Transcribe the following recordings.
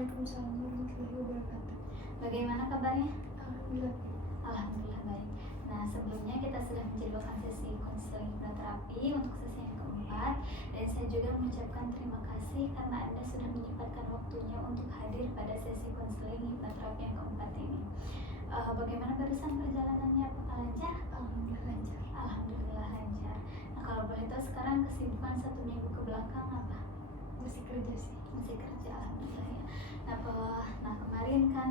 Waalaikumsalam warahmatullahi wabarakatuh. Bagaimana kabarnya? Alhamdulillah. Alhamdulillah baik. Nah, sebelumnya kita sudah menjadwalkan sesi konseling hipnoterapi untuk sesi yang keempat, dan saya juga mengucapkan terima kasih karena Anda sudah menyempatkan waktunya untuk hadir pada sesi konseling hipnoterapi yang keempat ini. Bagaimana barusan perjalanannya? Apakah lancar? Alhamdulillah lancar. Alhamdulillah lancar. Nah, kalau boleh tahu sekarang kesibukan 1 minggu ke belakang apa? Masih kerja sih. Masih kerja, alhamdulillah ya. Nah kemarin kan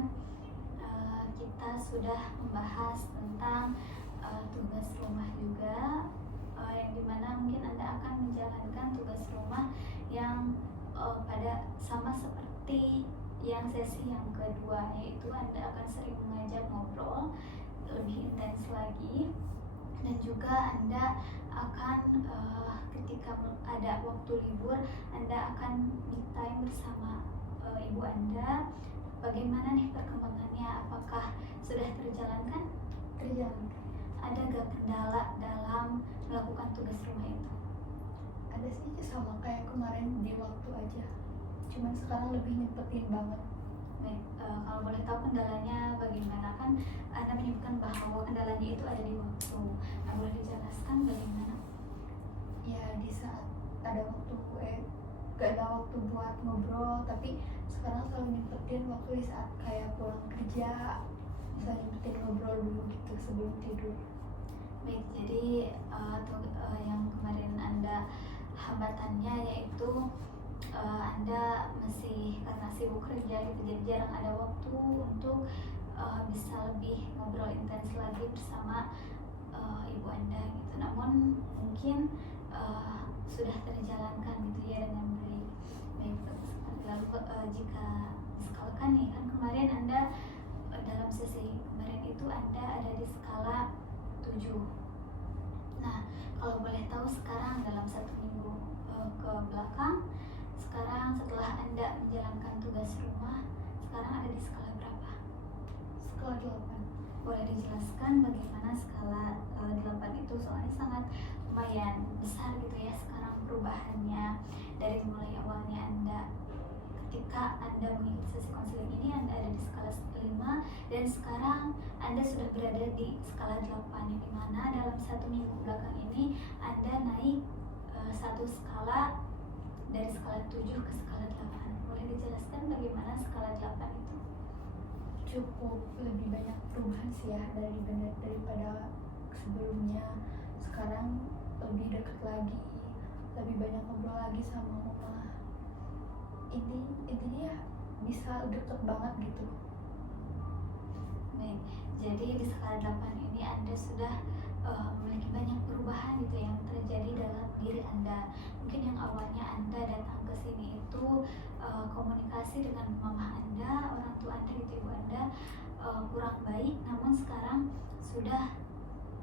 kita sudah membahas tentang tugas rumah juga, yang dimana mungkin Anda akan menjalankan tugas rumah yang pada sama seperti yang sesi yang kedua, yaitu Anda akan sering mengajak ngobrol lebih intens lagi, dan juga Anda akan ketika ada waktu libur Anda akan me time bersama ibu Anda. Bagaimana nih perkembangannya? Apakah sudah terjalankan? Terjalankan. Ada gak kendala dalam melakukan tugas rumah itu? Ada sih, sama kayak kemarin di waktu aja. Cuman sekarang lebih nyempetin banget. Baik, kalau boleh tahu kendalanya bagaimana? Kan Anda menyebutkan bahwa kendalanya itu ada di waktu. Nah, boleh dijelaskan bagaimana? Ya di saat ada waktu gak ada waktu buat ngobrol, tapi sekarang selalu nyempetin waktu di saat kayak pulang kerja, selalu nyempetin ngobrol dulu gitu sebelum tidur. Baik, jadi yang kemarin Anda hambatannya yaitu Anda masih karena sibuk kerja gitu, jadi jarang ada waktu untuk bisa lebih ngobrol intens lagi bersama ibu Anda gitu. Namun mungkin sudah terjalankan gitu ya dengan baik. Baik, lalu jika diskalakan nih, kan kemarin Anda dalam sesi kemarin itu Anda ada di skala 7. Nah, kalau boleh tahu sekarang dalam 1 minggu ke belakang, sekarang setelah Anda menjalankan tugas rumah, sekarang ada di skala berapa? Skala 8. Boleh dijelaskan bagaimana skala 8 itu? Soalnya sangat lumayan besar gitu ya sekarang perubahannya, dari mulai awalnya Anda ketika Anda mengikuti sesi konseling ini Anda ada di skala 5, dan sekarang Anda sudah berada di skala 8, yang dimana dalam 1 minggu belakang ini Anda naik 1 skala dari skala 7 ke skala 8. Boleh dijelaskan bagaimana skala 8 itu? Cukup lebih banyak perubahan sih ya daripada sebelumnya. Sekarang lebih dekat lagi, lebih banyak ngobrol lagi sama mama. Intinya ya bisa deket banget gitu. Baik, jadi di skala 8 ini Anda sudah memiliki banyak perubahan gitu yang terjadi dalam diri Anda. Mungkin yang awalnya Anda datang ke sini itu komunikasi dengan mama Anda, orang tua Anda gitu, ibu Anda kurang baik, namun sekarang sudah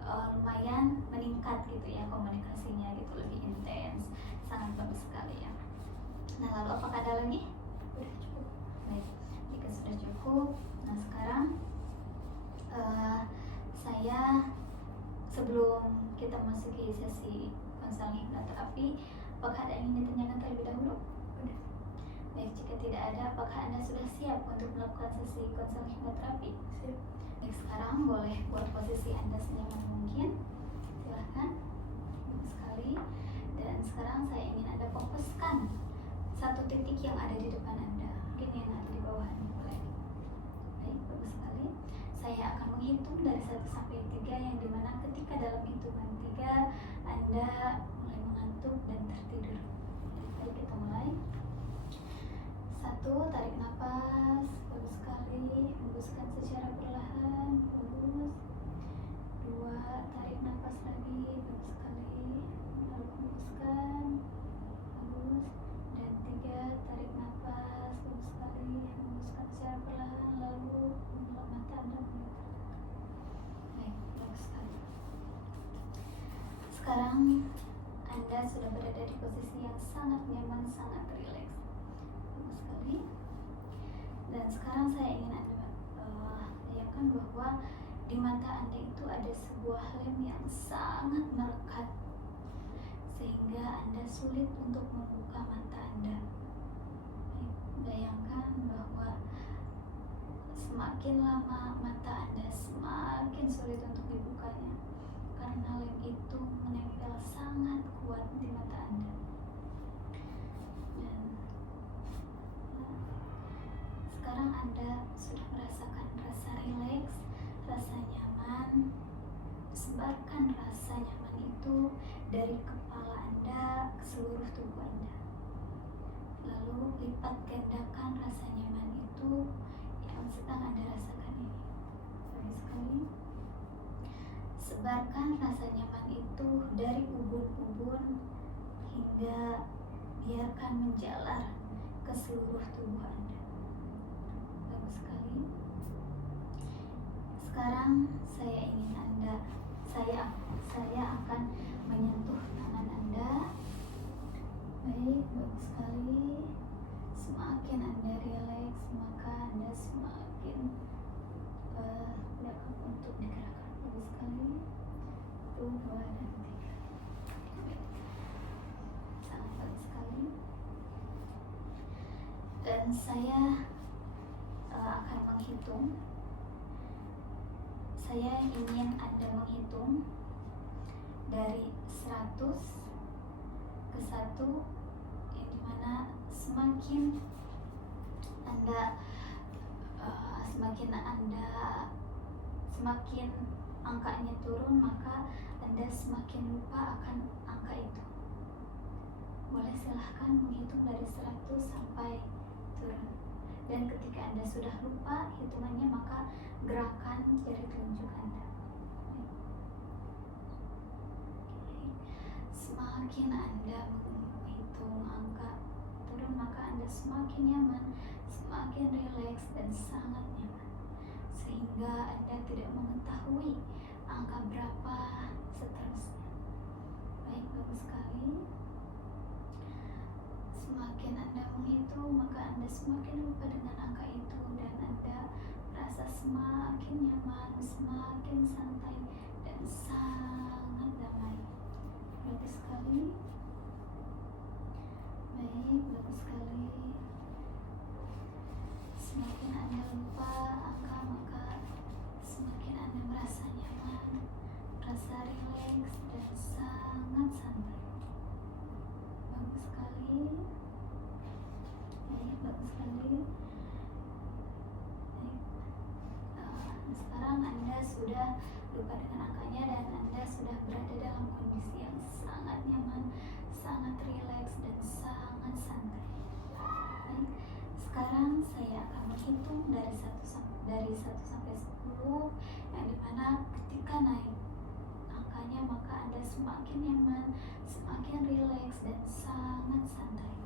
lumayan meningkat gitu ya komunikasinya gitu, lebih intens. Sangat bagus sekali ya. Nah, lalu apakah ada lagi? Udah cukup. Baik, jika sudah cukup, nah sekarang saya sebelum kita masuki sesi konseling hipnoterapi, apakah ada yang ingin ditanyakan terlebih dahulu? Udah. Baik, jika tidak ada, apakah Anda sudah siap untuk melakukan sesi konseling hipnoterapi? Siap. Baik, sekarang boleh buat posisi Anda senyaman mungkin. Silahkan. Bagus sekali. Dan sekarang saya ingin Anda fokuskan satu titik yang ada di depan Anda, mungkin yang ada di bawah Anda, boleh. Baik, bagus sekali. Saya akan menghitung dari 1 sampai 3, yang dimana ketika dalam hitungan 3 Anda mulai mengantuk dan tertidur. Baik, kita mulai. 1, tarik nafas, bagus sekali, hembuskan secara perlahan, bagus. 2, tarik nafas lagi, bagus sekali, lalu hembuskan, bagus. Dan 3, tarik nafas, bagus sekali, hembuskan secara perlahan, lalu membuka mata Anda. Baik, bagus sekali. Sekarang Anda sudah berada di posisi yang sangat nyaman, sangat rileks. Bagus sekali. Dan sekarang saya ingin Anda bayangkan bahwa di mata Anda itu ada sebuah lem yang sangat melekat, sehingga Anda sulit untuk membuka mata Anda. Bayangkan bahwa semakin lama mata Anda semakin sulit untuk dibukanya karena lem itu menempel sangat kuat di mata Anda. Dan sekarang Anda sudah merasakan rasa rileks, rasa nyaman. Sebarkan rasa nyaman itu dari kepala Anda ke seluruh tubuh Anda. Lalu lipat gandakan rasa nyaman itu yang sedang Anda rasakan ini. Sorry sekali. Sebarkan rasa nyaman itu dari ubun-ubun hingga biarkan menjalar ke seluruh tubuh Anda. Bagus sekali. Sekarang saya akan menyentuh tangan Anda. Baik, bagus sekali. Semakin Anda rileks, maka Anda semakin dapat untuk digerakkan. Bagus sekali. 1, 2, dan 3. Baik. Sangat bagus sekali. Dan saya akan menghitung. Saya ingin Anda menghitung dari 100 ke 1, yang dimana semakin angkanya turun, maka Anda semakin lupa akan angka itu. Boleh silahkan menghitung dari 100 sampai turun. Dan ketika Anda sudah lupa hitungannya, maka gerakan jari telunjuk Anda. Semakin Anda menghitung angka turun, maka Anda semakin nyaman, semakin rileks, dan sangat nyaman, sehingga Anda tidak mengetahui angka berapa seterusnya. Baik, bagus sekali. Semakin Anda menghitung, maka Anda semakin lupa dengan angka itu, dan Anda merasa semakin nyaman, semakin santai, dan sangat damai. Bagus sekali. Baik, bagus sekali. Semakin Anda lupa angka, maka semakin Anda merasa nyaman, merasa rileks, dan sangat santai. Bagus sekali. Baik, bagus sekali. Sekarang Anda sudah lupa dengan angkanya dan Anda sudah berada dalam kondisi yang sangat nyaman, sangat rileks, dan sangat santai. Baik, sekarang saya akan menghitung dari 1 sampai 10, yang dimana ketika naik angkanya maka Anda semakin nyaman, semakin rileks, dan sangat santai.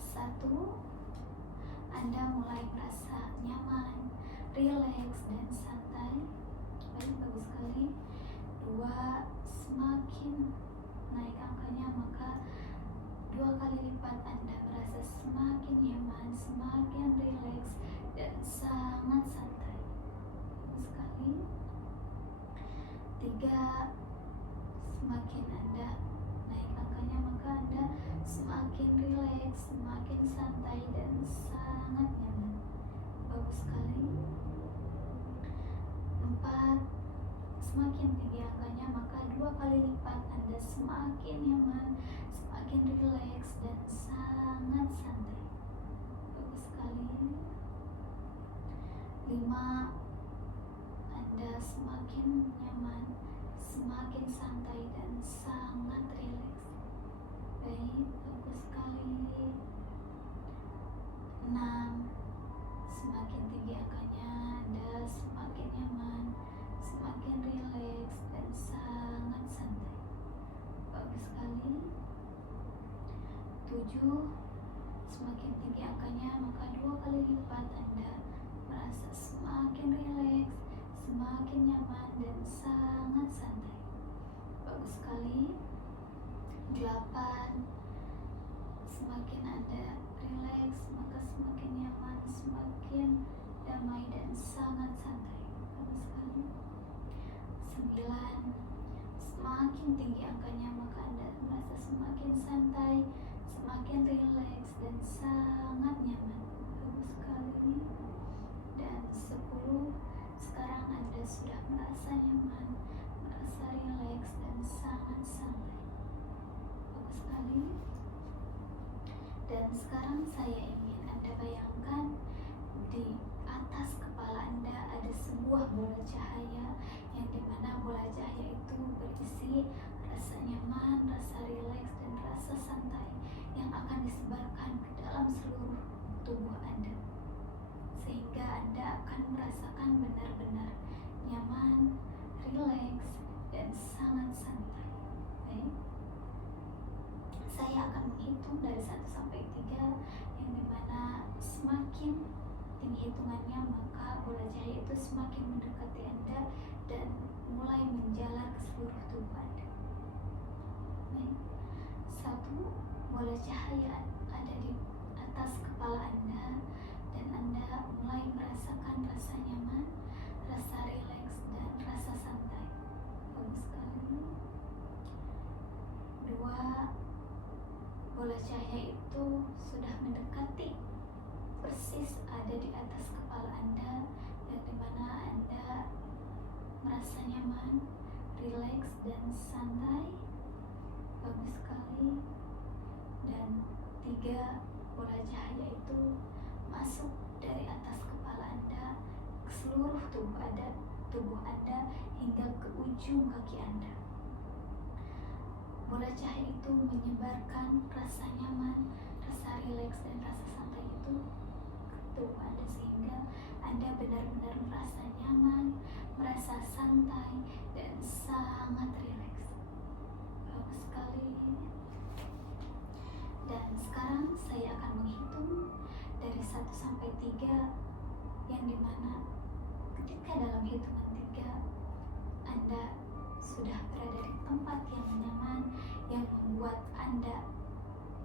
1, Anda mulai merasa nyaman, rileks, dan santai. Baik, bagus sekali. 2, semakin naik angkanya maka 2 kali lipat Anda merasa semakin nyaman, semakin rileks, dan sangat santai. Bagus sekali. 3, semakin Anda naik angkanya maka Anda semakin rileks, semakin santai, dan sangat nyaman. Bagus sekali. 4, semakin tinggi angkanya maka 2 kali lipat Anda semakin nyaman, semakin rileks, dan sangat santai. Bagus sekali. 5, Anda semakin nyaman, semakin santai, dan sangat rileks. Baik, bagus sekali. 6, semakin tinggi angkanya Anda semakin nyaman, semakin rileks, dan sangat santai. Bagus sekali. 7, semakin tinggi angkanya maka 2 kali lipat Anda merasa semakin rileks, semakin nyaman, dan sangat santai. Bagus sekali. 8, semakin Anda rileks maka semakin nyaman, semakin damai, dan sangat santai. Bagus sekali. 9, semakin tinggi angkanya maka Anda merasa semakin santai, semakin rileks, dan sangat nyaman. Bagus sekali. 10, sekarang Anda sudah merasa nyaman, merasa rileks dan sangat santai. Bagus sekali. Dan sekarang saya ingin Anda bayangkan di atas kepala Anda ada sebuah bola cahaya, yang dimana bola cahaya itu berisi rasa nyaman, rasa rileks, dan rasa santai yang akan disebarkan ke dalam seluruh tubuh Anda, sehingga Anda akan merasakan benar-benar nyaman, rileks, dan sangat santai. Baik. Saya akan menghitung dari 1 sampai 3, yang dimana semakin tinggi hitungannya maka bola cahaya itu semakin mendekati Anda dan mulai menjalar ke seluruh tubuh Anda. Baik. 1, bola cahaya ada di atas kepala Anda dan Anda mulai merasakan rasa nyaman, rasa rileks, dan rasa santai. Bagus sekali. 2, bola cahaya itu sudah mendekati persis ada di atas kepala Anda, yang dimana Anda merasa nyaman, rileks, dan santai. Bagus sekali. Dan 3, bola cahaya itu masuk dari atas kepala Anda ke seluruh tubuh Anda hingga ke ujung kaki Anda. Bola cahaya itu menyebarkan rasa nyaman, rasa rileks, dan rasa santai itu ke tubuh Anda, sehingga Anda benar-benar merasa nyaman, merasa santai, dan sangat rileks. Bagus sekali. Dan sekarang saya akan menghitung dari 1 sampai 3, yang dimana ketika dalam hitungan 3 Anda sudah berada di tempat yang nyaman, yang membuat Anda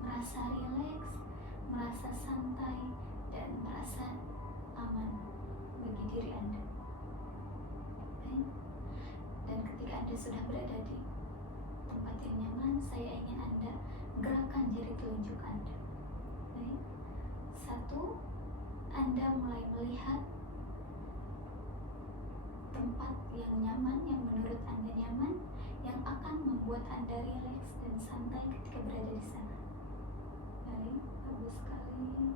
merasa rileks, merasa santai, dan merasa aman bagi diri Anda. Baik. Dan ketika Anda sudah berada di tempat yang nyaman, saya ingin Anda gerakan jari telunjuk Anda. Baik. 1, Anda mulai melihat tempat yang nyaman, yang menurut Anda nyaman, yang akan membuat Anda rileks dan santai ketika berada di sana. Baik, bagus sekali.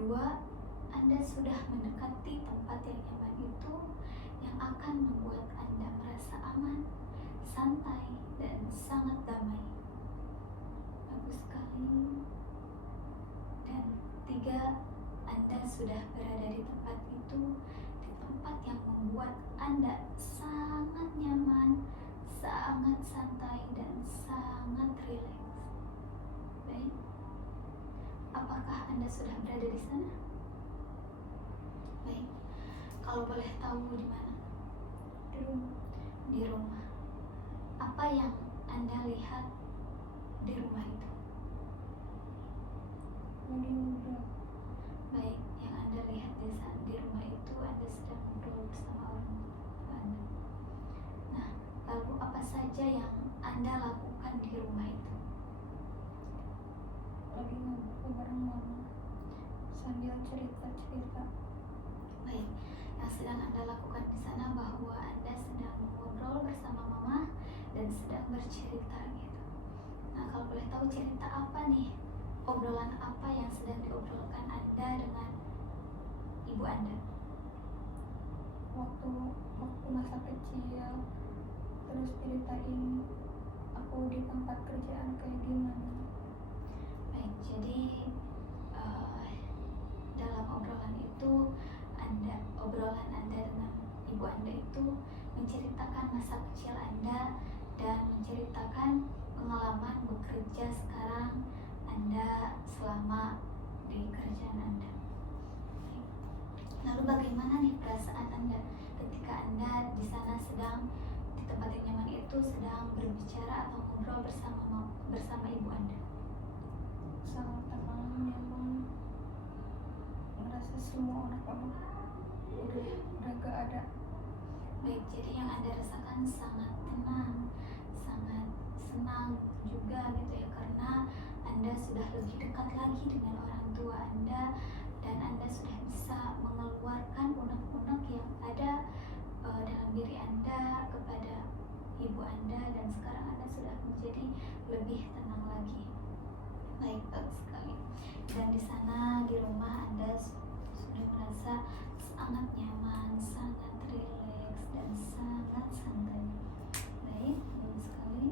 2, Anda sudah mendekati tempat yang nyaman itu, yang akan membuat Anda merasa aman, santai, dan sangat damai. Bagus sekali. Dan 3, Anda sudah berada di tempat itu, di tempat yang membuat Anda sangat nyaman, sangat santai, dan sangat rileks. Baik. Apakah Anda sudah berada di sana? Baik. Kalau boleh tahu di mana? Di rumah. Apa yang Anda lihat di rumah itu? Baik, yang Anda lihat di rumah itu Anda sedang ngobrol bersama orang tua Anda. Nah, lalu apa saja yang Anda lakukan di rumah itu? Lagi ngobrol bareng mama sambil cerita-cerita. Baik, yang sedang Anda lakukan di sana bahwa Anda sedang ngobrol bersama mama dan sedang bercerita gitu. Nah, kalau boleh tahu cerita apa nih? Obrolan apa yang sedang diobrolkan Anda dengan ibu Anda? Waktu masa kecil, terus ceritain aku di tempat kerjaan kayak gimana. Baik, jadi dalam obrolan itu obrolan Anda dengan ibu Anda itu menceritakan masa kecil Anda dan menceritakan pengalaman bekerja sekarang Anda selama di kerjaan Anda. Lalu bagaimana nih perasaan Anda ketika Anda di sana sedang di tempat yang nyaman itu sedang berbicara atau ngobrol bersama ibu Anda? Sangat tenang, nyaman, ngerasa semua orang kamu udah gak ada. Baik, jadi yang Anda rasakan sangat tenang, sangat senang juga gitu ya, karena Anda sudah lebih dekat lagi dengan orang tua Anda dan Anda sudah bisa mengeluarkan unek-unek yang ada dalam diri Anda kepada ibu Anda, dan sekarang Anda sudah menjadi lebih tenang lagi. Baik, bagus sekali. Dan di sana di rumah Anda sudah merasa sangat nyaman, sangat rileks, dan sangat santai. Baik, bagus sekali.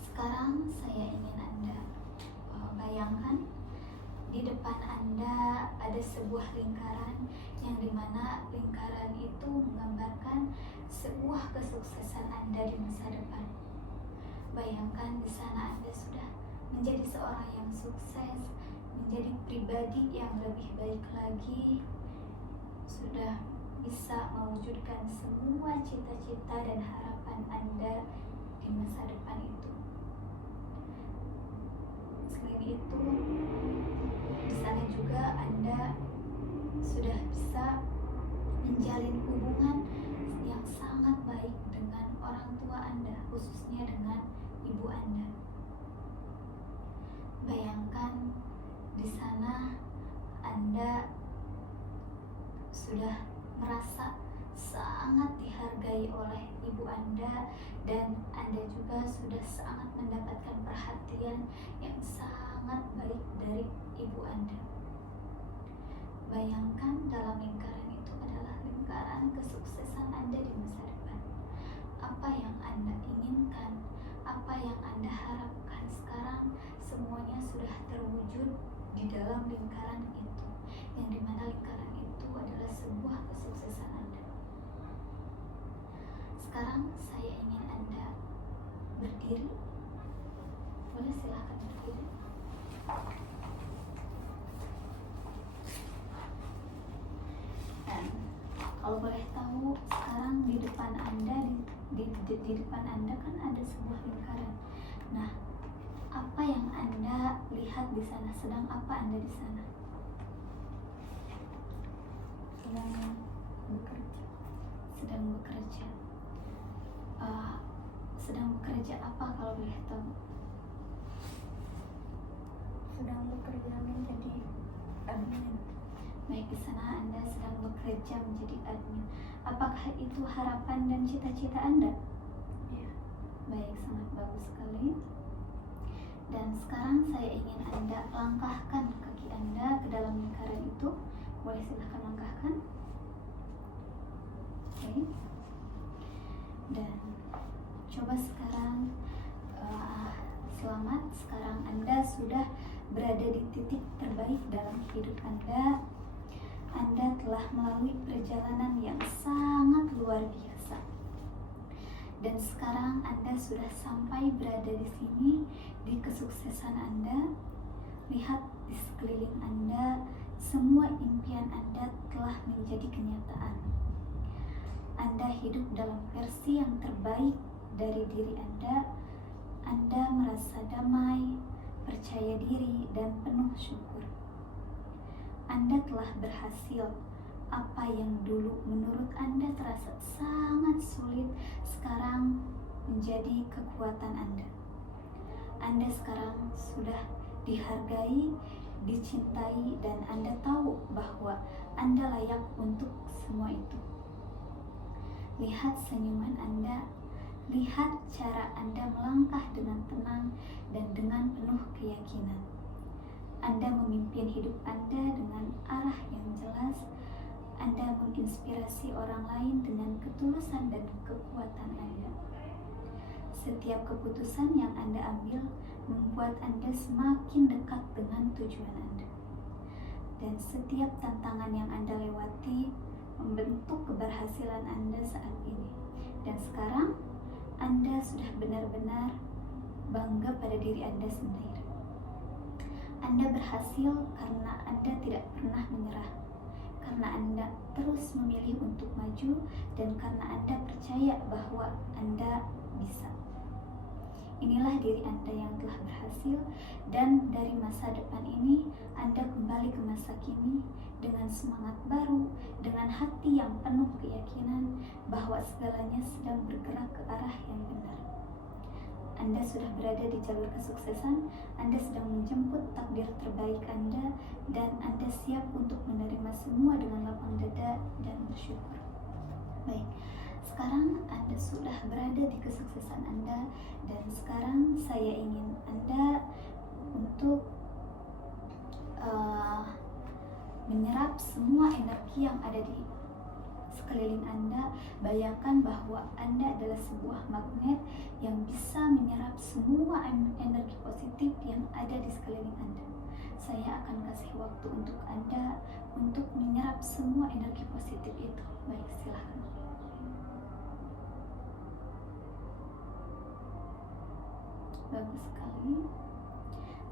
Sekarang saya ingin Anda bayangkan di depan Anda ada sebuah lingkaran, yang dimana lingkaran itu menggambarkan sebuah kesuksesan Anda di masa depan. Bayangkan di sana Anda sudah menjadi seorang yang sukses, menjadi pribadi yang lebih baik lagi, sudah bisa mewujudkan semua cita-cita dan harapan Anda di masa depan itu. Selain itu, di sana juga Anda sudah bisa menjalin hubungan yang sangat baik dengan orang tua Anda, khususnya dengan ibu Anda. Bayangkan di sana Anda sudah merasa sangat dihargai oleh ibu Anda, dan Anda juga sudah sangat mendapatkan perhatian yang sangat baik dari ibu Anda. Bayangkan dalam lingkaran itu adalah lingkaran kesuksesan Anda di masa depan. Apa yang Anda inginkan, apa yang Anda harapkan sekarang, semuanya sudah terwujud di dalam lingkaran itu, yang dimana lingkaran itu adalah sebuah kesuksesan Anda. Sekarang saya ingin Anda berdiri. Boleh, silahkan berdiri. Dan kalau boleh tahu, sekarang di depan Anda, di depan Anda kan ada sebuah lingkaran. Nah, apa yang Anda lihat di sana? Sedang apa Anda di sana? Sedang bekerja. Sedang bekerja. Sedang bekerja apa kalau boleh tahu? Sedang bekerja menjadi admin. Baik, di sana Anda sedang bekerja menjadi admin. Apakah itu harapan dan cita-cita Anda? Ya. Baik, sangat bagus sekali. Dan sekarang saya ingin Anda langkahkan kaki Anda ke dalam lingkaran itu. Boleh, silahkan langkahkan. Oke. Dan coba sekarang, selamat. Sekarang Anda sudah berada di titik terbaik dalam hidup Anda. Anda telah melalui perjalanan yang sangat luar biasa. Dan sekarang Anda sudah sampai berada di sini, di kesuksesan Anda. Lihat di sekeliling Anda, semua impian Anda telah menjadi kenyataan. Anda hidup dalam versi yang terbaik dari diri Anda. Anda merasa damai, percaya diri, dan penuh syukur. Anda telah berhasil. Apa yang dulu menurut Anda terasa sangat sulit, sekarang menjadi kekuatan Anda. Anda sekarang sudah dihargai, dicintai, dan Anda tahu bahwa Anda layak untuk semua itu. Lihat senyuman Anda, lihat cara Anda melangkah dengan tenang dan dengan penuh keyakinan. Anda memimpin hidup Anda dengan arah yang jelas. Anda menginspirasi orang lain dengan ketulusan dan kekuatan Anda. Setiap keputusan yang Anda ambil membuat Anda semakin dekat dengan tujuan Anda. Dan setiap tantangan yang Anda lewati membentuk keberhasilan Anda saat ini. Dan sekarang Anda sudah benar-benar bangga pada diri Anda sendiri. Anda berhasil karena Anda tidak pernah menyerah, karena Anda terus memilih untuk maju, dan karena Anda percaya bahwa Anda bisa. Inilah diri Anda yang telah berhasil, dan dari masa depan ini Anda kembali ke masa kini dengan semangat baru, dengan hati yang penuh keyakinan bahwa segalanya sedang bergerak ke arah yang benar. Anda sudah berada di jalur kesuksesan, Anda sedang menjemput takdir terbaik Anda, dan Anda siap untuk menerima semua dengan lapang dada dan bersyukur. Baik, sekarang Anda sudah berada di kesuksesan Anda, dan sekarang saya ingin Anda untuk menyerap semua energi yang ada di sekeliling Anda. Bayangkan bahwa Anda adalah sebuah magnet yang bisa menyerap semua energi positif yang ada di sekeliling Anda. Saya akan kasih waktu untuk Anda untuk menyerap semua energi positif itu. Baik, silakan. Bagus sekali.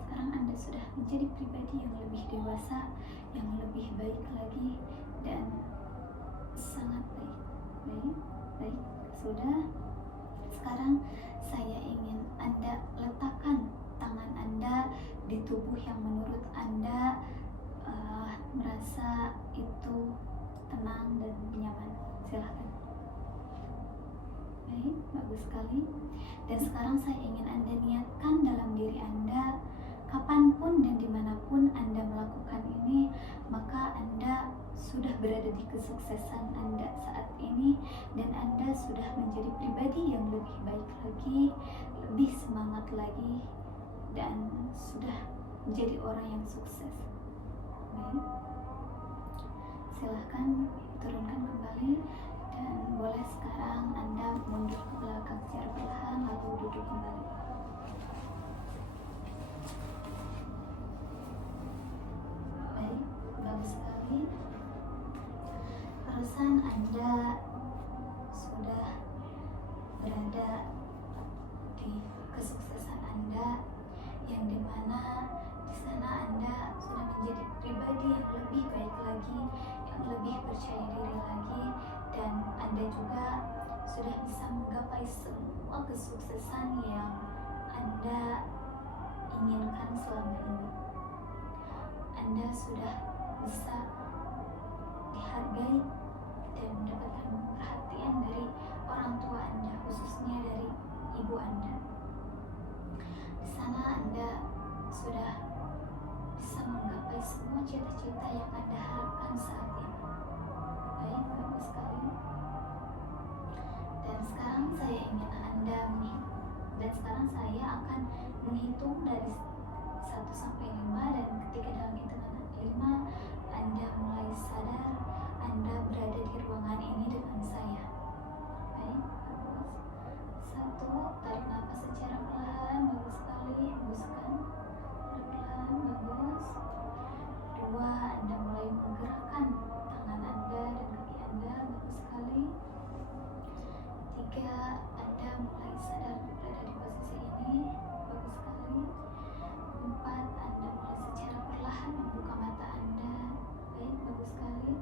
Sekarang Anda sudah menjadi pribadi yang lebih dewasa, yang lebih baik lagi, dan sangat baik. Sudah. Sekarang saya ingin Anda letakkan tangan Anda di tubuh yang menurut Anda merasa itu tenang dan nyaman. Silakan. Baik, bagus sekali. Dan sekarang saya ingin Anda niatkan dalam diri Anda, kapanpun dan dimanapun Anda melakukan ini, maka Anda sudah berada di kesuksesan Anda saat ini, dan Anda sudah menjadi pribadi yang lebih baik lagi, lebih semangat lagi, dan sudah menjadi orang yang sukses. Baik, silahkan turunkan kembali, dan boleh sekarang Anda mundur ke belakang secara perlahan lalu duduk kembali. Baik, bagus sekali. Barusan Anda sudah berada di kesuksesan Anda, yang dimana di sana Anda sudah menjadi pribadi yang lebih baik lagi, yang lebih percaya diri lagi, dan Anda juga sudah bisa menggapai semua kesuksesan yang Anda inginkan selama ini. Anda sudah bisa dihargai dan mendapatkan perhatian dari orang tua Anda, khususnya dari ibu Anda. Di sana Anda sudah bisa menggapai semua cita-cita yang Anda harapkan saat ini. Baik, bagus sekali. Dan sekarang saya ingin Anda saya akan menghitung dari 1 sampai 5, dan ketika dalam hitungan 5 Anda mulai sadar Anda berada di ruangan ini dengan saya. Baik, bagus. 1, tarik nafas secara perlahan, bagus sekali, hembuskan perlahan, bagus. 2, Anda mulai menggerakkan tangan Anda dan kaki Anda, bagus sekali. 3, Anda mulai sadar berada di posisi ini, bagus sekali. 4, Anda mulai secara perlahan membuka mata Anda, baik, bagus sekali.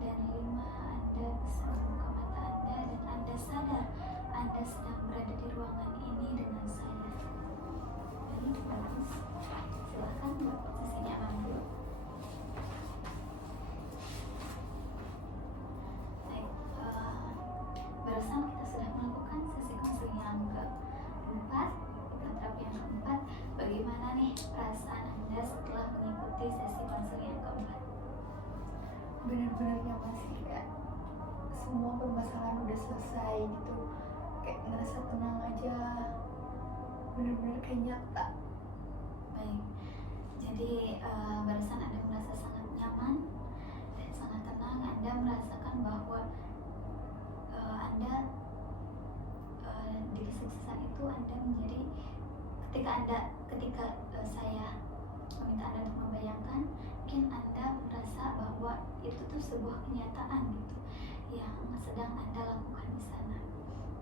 Dan 5, Anda bisa membuka mata Anda dan Anda sadar Anda sedang berada di ruangan ini dengan saya. Baik, bagus. Silakan buat posisi nyaman dulu. Baik, barusan kita sudah melakukan sesi konseling yang keempat, terapi yang keempat. Bagaimana nih perasaan Anda setelah mengikuti sesi konseling yang keempat? Bener-bener nyaman sih, kayak semua permasalahan udah selesai gitu, kayak ngerasa tenang aja, bener-bener kayak nyata. Baik, jadi barusan Anda merasa sangat nyaman dan sangat tenang. Anda merasakan bahwa Anda di kesuksesan itu Anda menjadi ketika saya meminta Anda untuk membayangkan, mungkin Anda merasa bahwa itu tuh sebuah kenyataan gitu yang sedang Anda lakukan di sana.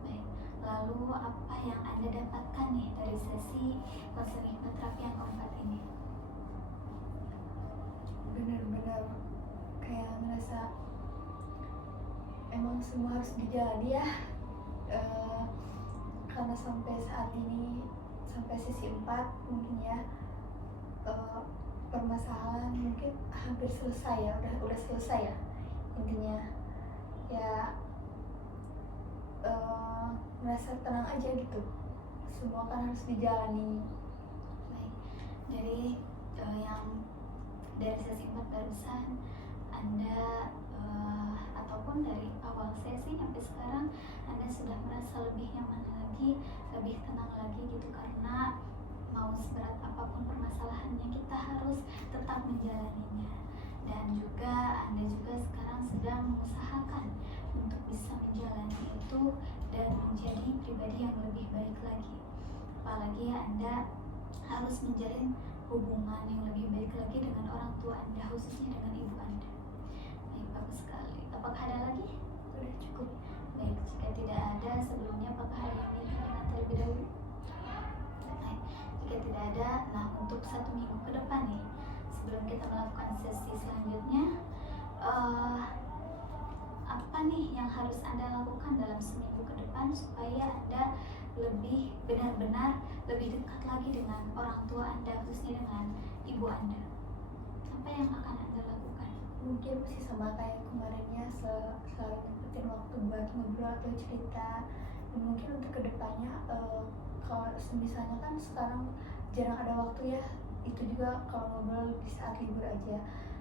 Baik, lalu apa yang Anda dapatkan nih dari sesi konseling hipnoterapi yang keempat ini? Bener-bener kayak ngerasa emang semua harus dijalani ya, karena sampai saat ini, sampai sesi 4 mungkin ya, permasalahan mungkin hampir selesai ya, udah selesai ya intinya ya. Merasa tenang aja gitu semua kan harus dijalani. Baik, yang dari sesi 4 barusan Anda ataupun dari awal sesi sampai sekarang Anda sudah merasa lebih nyaman lagi, lebih tenang lagi gitu, karena mau seberat apapun permasalahannya kita harus tetap menjalaninya. Dan juga Anda juga sekarang sedang mengusahakan untuk bisa menjalani itu dan menjadi pribadi yang lebih baik lagi. Apalagi Anda harus menjalin hubungan yang lebih baik lagi dengan orang tua Anda, khususnya dengan ibu Anda. Baik, bagus sekali. Apakah ada lagi? Udah cukup. Baik, jika tidak ada sebelumnya, apakah ada yang ingin ditanyakan terlebih dahulu? Baik, jika tidak ada, nah untuk 1 minggu ke depan nih, sebelum kita melakukan sesi selanjutnya, apa nih yang harus Anda lakukan dalam seminggu ke depan supaya Anda lebih benar-benar lebih dekat lagi dengan orang tua Anda, khususnya dengan ibu Anda? Apa yang akan Anda lakukan? Mungkin masih sama kayak kemarinnya, selalu nyempetin waktu buat ngobrol atau cerita. Dan mungkin untuk kedepannya, kalau misalnya kan sekarang jarang ada waktu ya, itu juga kalau ngobrol di saat libur aja.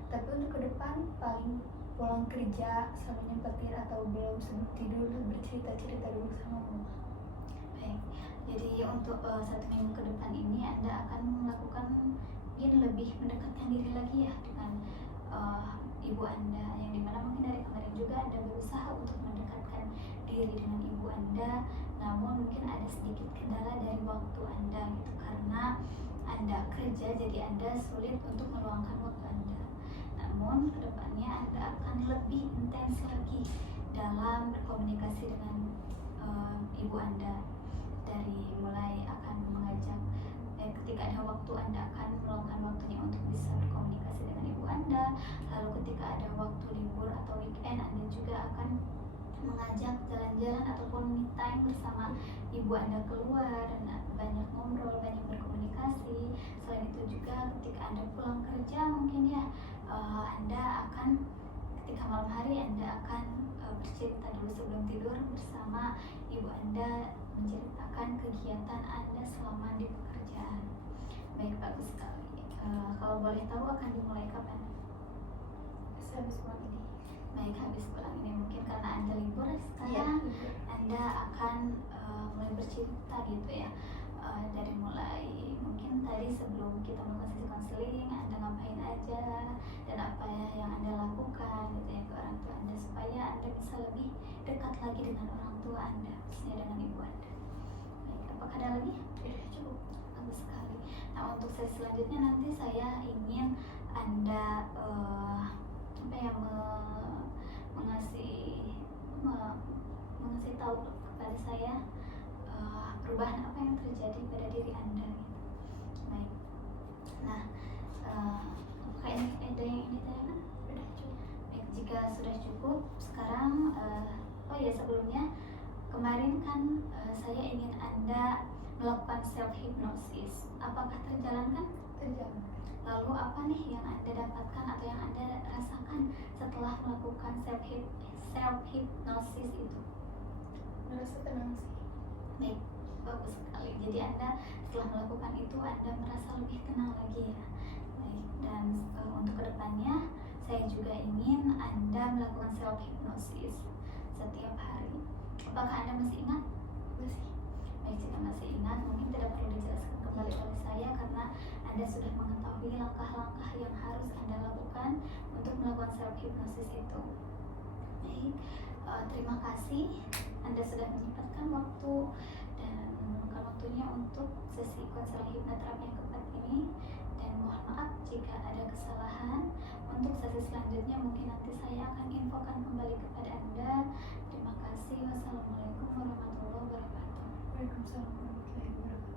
Tapi untuk ke depan paling pulang kerja selalu nyempetin atau belum sebelum tidur bercerita-cerita dulu sama mama. Baik, jadi untuk 1 minggu ke depan ini Anda akan melakukan ingin lebih mendekatkan diri lagi ya dengan ibu Anda, yang dimana mungkin dari kemarin juga Anda berusaha untuk mendekatkan diri dengan ibu Anda, namun mungkin ada sedikit kendala dari waktu Anda gitu, karena Anda kerja jadi Anda sulit untuk meluangkan waktu Anda. Namun kedepannya Anda akan lebih intens lagi dalam berkomunikasi dengan ibu Anda, dari mulai akan mengajak ketika ada waktu Anda akan meluangkan waktunya untuk bisa berkomunikasi dengan ibu Anda. Lalu ketika ada waktu libur atau weekend, Anda juga akan mengajak jalan-jalan ataupun me time bersama ibu Anda keluar dan banyak ngobrol, banyak berkomunikasi. Selain itu juga ketika Anda pulang kerja mungkin ya Anda akan ketika malam hari Anda akan bercerita dulu sebelum tidur bersama ibu Anda, menceritakan kegiatan Anda selama di pekerjaan. Baik, bagus sekali. Kalau boleh tahu akan dimulai kapan? Habis pulang ini. Baik, habis pulang ini. Mungkin karena Anda libur sekarang, Iya. Anda akan mulai bercerita gitu ya. Dari mulai mungkin tadi sebelum kita melakukan sesi konseling, Anda ngapain aja dan apa yang Anda lakukan gitu ya ke orang tua Anda, supaya Anda bisa lebih dekat lagi dengan orang tua Anda, khususnya dengan ibu Anda. Baik, apakah ada lagi? Cukup. Bagus sekali. Nah, untuk sesi selanjutnya nanti saya ingin Anda mengasih tahu kepada saya perubahan apa yang terjadi pada diri Anda gitu. Baik. Nah, apakah ini ada yang ingin ditanyakan? Udah cukup. Baik, jika sudah cukup, sekarang oh ya, sebelumnya kemarin kan saya ingin Anda melakukan self hypnosis. Apakah terjalankan? Terjalan. Lalu apa nih yang Anda dapatkan atau yang Anda rasakan setelah melakukan self hypnosis itu? Merasa tenang sih. Baik, bagus sekali. Jadi Anda setelah melakukan itu Anda merasa lebih tenang lagi ya. Baik, dan untuk kedepannya saya juga ingin Anda melakukan self hypnosis setiap hari. Apakah Anda masih ingat? Masih. Baik, jika masih ingat mungkin tidak perlu dijelaskan kembali oleh saya, karena Anda sudah mengetahui langkah-langkah yang harus Anda lakukan untuk melakukan self hypnosis itu. Baik, terima kasih Anda sudah menyempatkan waktu dan meluangkan waktunya untuk sesi konseling hipnoterapi yang keempat ini, dan mohon maaf jika ada kesalahan. Untuk sesi selanjutnya mungkin nanti saya akan infokan kembali kepada Anda. Terima kasih. Wassalamualaikum warahmatullahi wabarakatuh. Waalaikumsalam warahmatullahi wabarakatuh.